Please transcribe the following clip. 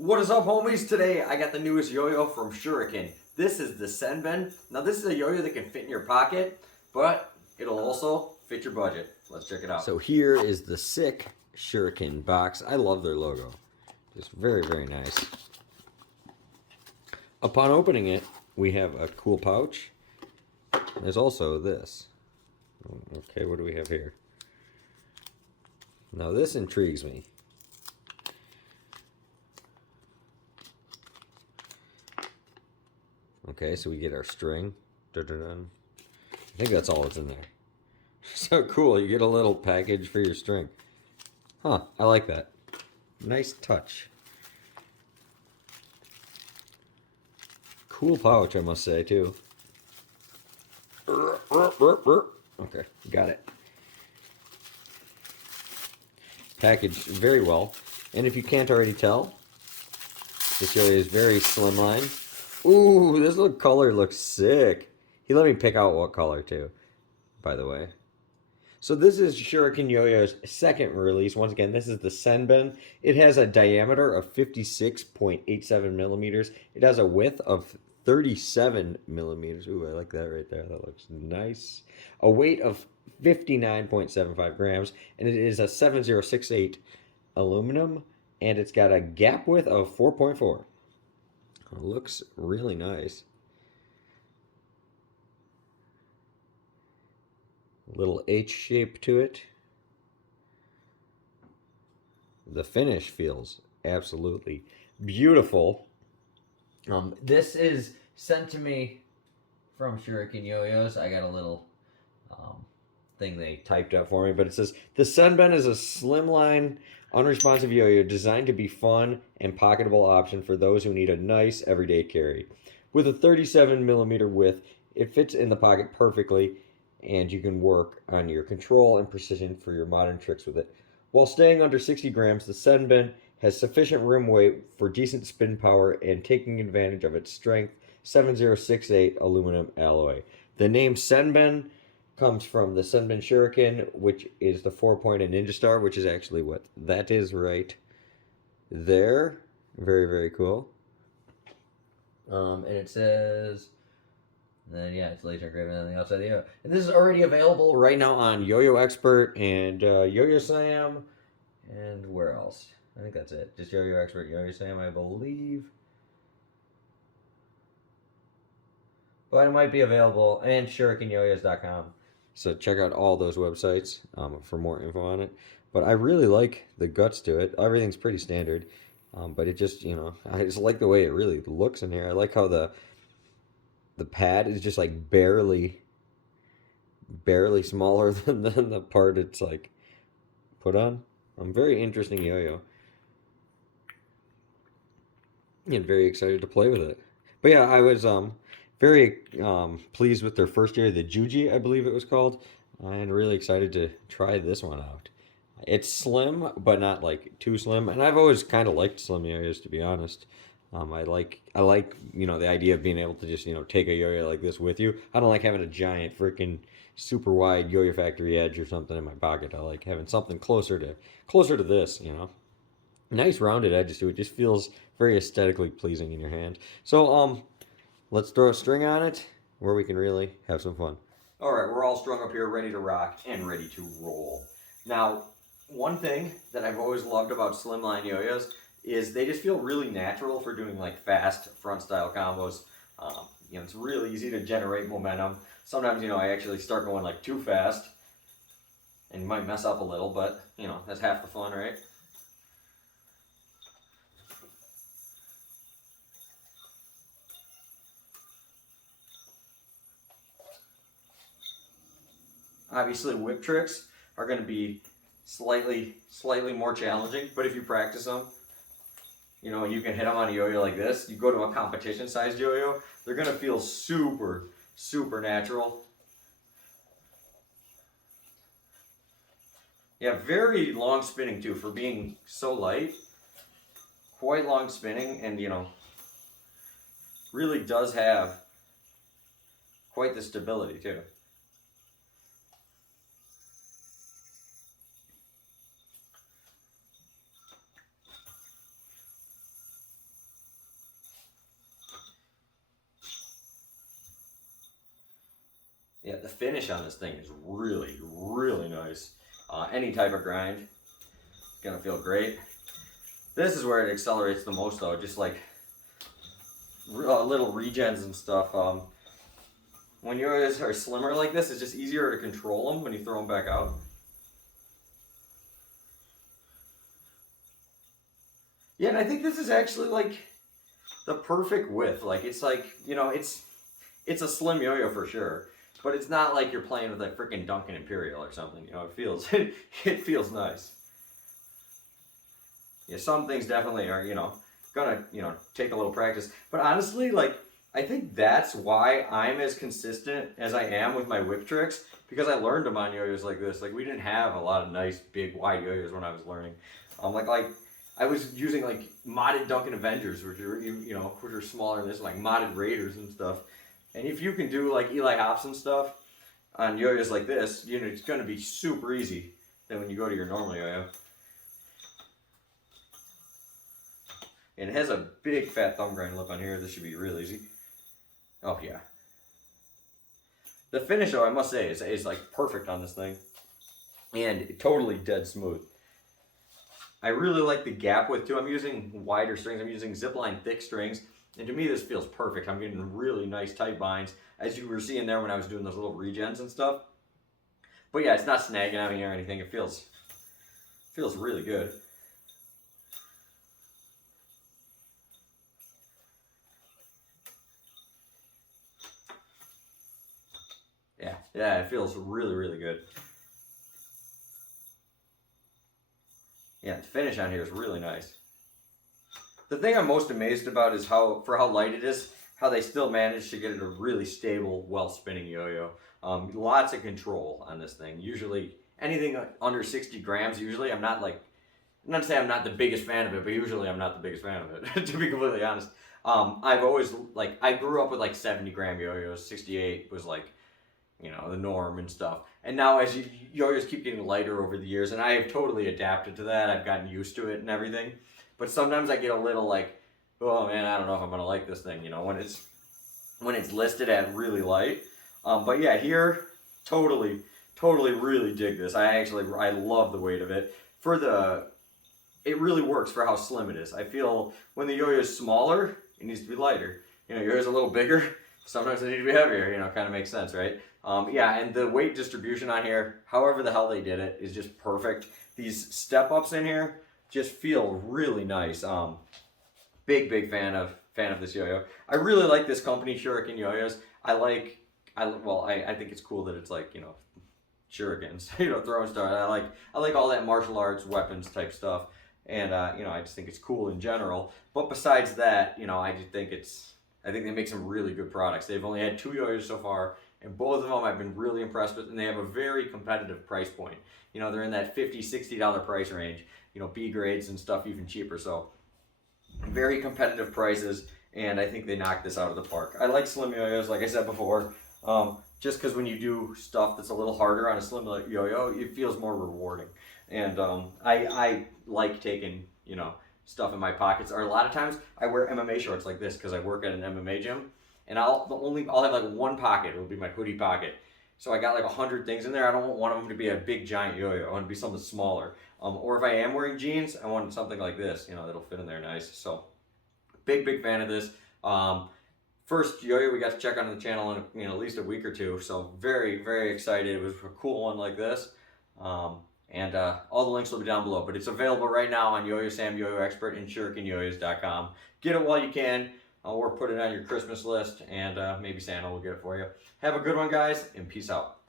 What is up, homies? Today I got the newest yo-yo from Shuriken. This is the Senben. Now this is a yo-yo that can fit in your pocket, but it'll also fit your budget. Let's check it out. So here is the sick Shuriken box. I love their logo. It's very, very nice. Upon opening it, we have a cool pouch. There's also this. Okay, what do we have here? Now this intrigues me. Okay, so we get our string. Dun-dun-dun. I think that's all that's in there. So cool, you get a little package for your string. Huh, I like that. Nice touch. Cool pouch, I must say, too. Okay, got it. Packaged very well. And if you can't already tell, this yo-yo is very slimline. Ooh, this little color looks sick. He let me pick out what color too, by the way. So this is Shuriken Yo-Yo's second release. Once again, this is the Senben. It has a diameter of 56.87 millimeters. It has a width of 37 millimeters. Ooh, I like that right there. That looks nice. A weight of 59.75 grams, and it is a 7068 aluminum, and it's got a gap width of 4.4. It looks really nice. A little H shape to it. The finish feels absolutely beautiful. This is sent to me from Shuriken Yo-Yos. I got a little thing they typed up for me, but it says, the Senben is a slimline, unresponsive yo-yo designed to be fun and pocketable option for those who need a nice everyday carry. With a 37 millimeter width, it fits in the pocket perfectly, and you can work on your control and precision for your modern tricks with it. While staying under 60 grams, the Senben has sufficient rim weight for decent spin power and taking advantage of its strength 7068 aluminum alloy. The name Senben comes from the Senban Shuriken, which is the 4-point ninja star, which is actually what that is right there. Very, very cool. And it says, then yeah, it's laser engraved on the outside of the yo-yo. And this is already available right now on Yo-Yo Expert and Yo-Yo Slam, and where else? I think that's it. Just Yo-Yo Expert, Yo-Yo Slam, I believe. But it might be available, and SHURIKENYoYos.com. So check out all those websites for more info on it. But I really like the guts to it. Everything's pretty standard. But it just, I just like the way it really looks in here. I like how the pad is just like barely smaller than the part it's like put on. Very interesting yo-yo. And very excited to play with it. But yeah, I was very pleased with their first year, the Juji, I believe it was called, and really excited to try this one out. It's slim, but not like too slim, and I've always kind of liked slim yo-yos, to be honest. I like the idea of being able to just take a yo-yo like this with you. I don't like having a giant freaking super wide Yo-Yo Factory Edge or something in my pocket. I like having something closer to this. Nice rounded edges to it. Just feels very aesthetically pleasing in your hand. So let's throw a string on it where we can really have some fun. All right, we're all strung up here, ready to rock and ready to roll. Now, one thing that I've always loved about slimline yo-yos is they just feel really natural for doing like fast front style combos. It's really easy to generate momentum. Sometimes, I actually start going like too fast and you might mess up a little, but that's half the fun, right? Obviously, whip tricks are going to be slightly more challenging, but if you practice them, you can hit them on a yo-yo like this. You go to a competition-sized yo-yo, they're going to feel super, super natural. Yeah, very long spinning too for being so light. Quite long spinning, and really does have quite the stability too. Yeah, the finish on this thing is really, really nice. Any type of grind, gonna feel great. This is where it accelerates the most though, just like little regens and stuff. When yours are slimmer like this, it's just easier to control them when you throw them back out. Yeah, and I think this is actually like the perfect width. Like it's like, you know, it's a slim yo-yo for sure, but it's not like you're playing with a freaking Duncan Imperial or something. You know, it feels it feels nice. Yeah, some things definitely are, you know, gonna, you know, take a little practice. But honestly, like, I think that's why I'm as consistent as I am with my whip tricks, because I learned them on yo-yos like this. Like, we didn't have a lot of nice, big, wide yo-yos when I was learning. Like I was using like modded Duncan Avengers, which are, you know, which are smaller than this, like modded Raiders and stuff. And if you can do like Eli Hobson stuff on yo-yos like this, you know, it's gonna be super easy than when you go to your normal yo-yo. And it has a big fat thumb grind lip on here. This should be real easy. Oh yeah. The finish though, I must say, is like perfect on this thing. And totally dead smooth. I really like the gap width too. I'm using wider strings. I'm using zipline thick strings. And to me this feels perfect. I'm getting really nice tight binds, as you were seeing there when I was doing those little regens and stuff. But yeah, it's not snagging on me or anything. It feels really good. Yeah, it feels really, really good. Yeah, the finish on here is really nice. The thing I'm most amazed about is how light it is, how they still managed to get it a really stable, well-spinning yo-yo. Lots of control on this thing. Usually, anything under 60 grams, usually I'm not saying I'm not the biggest fan of it, but usually I'm not the biggest fan of it, to be completely honest. I've always, like, I grew up with like 70-gram yo-yos. 68 was like, you know, the norm and stuff. And now as yo-yos keep getting lighter over the years, and I have totally adapted to that. I've gotten used to it and everything. But sometimes I get a little like, oh man, I don't know if I'm gonna like this thing, you know, when it's listed at really light. But yeah, here, totally really dig this. I love the weight of it. It really works for how slim it is. I feel when the yo-yo is smaller, it needs to be lighter. You know, yours a little bigger, sometimes they need to be heavier, you know, kind of makes sense, right? Yeah, and the weight distribution on here, however the hell they did it, is just perfect. These step-ups in here just feel really nice. Big fan of this yo-yo. I really like this company, Shuriken Yoyos. I think it's cool that it's like, you know, shurikens, you know, throwing stars. I like all that martial arts weapons type stuff, and you know, I just think it's cool in general. But besides that, you know, I think they make some really good products. They've only had 2 yo-yos so far, and both of them I've been really impressed with, and they have a very competitive price point. You know, they're in that $50, $60 price range. You know, B grades and stuff even cheaper. So very competitive prices, and I think they knocked this out of the park. I like slim yo-yos, like I said before, just because when you do stuff that's a little harder on a slim yo-yo, it feels more rewarding. And I like taking, you know, stuff in my pockets. Or a lot of times I wear MMA shorts like this because I work at an MMA gym, and I'll have like one pocket. It'll be my hoodie pocket. So I got like 100 things in there. I don't want one of them to be a big giant yo-yo. I want it to be something smaller. Or if I am wearing jeans, I want something like this, you know, that'll fit in there nice. So big fan of this. First yo-yo we got to check on the channel in, you know, at least a week or two. So very excited. It was a cool one like this. All the links will be down below, but it's available right now on Yo-Yo Sam, Yo-Yo Expert, and ShurikenYoyos.com. Get it while you can, or put it on your Christmas list, and maybe Santa will get it for you. Have a good one, guys, and peace out.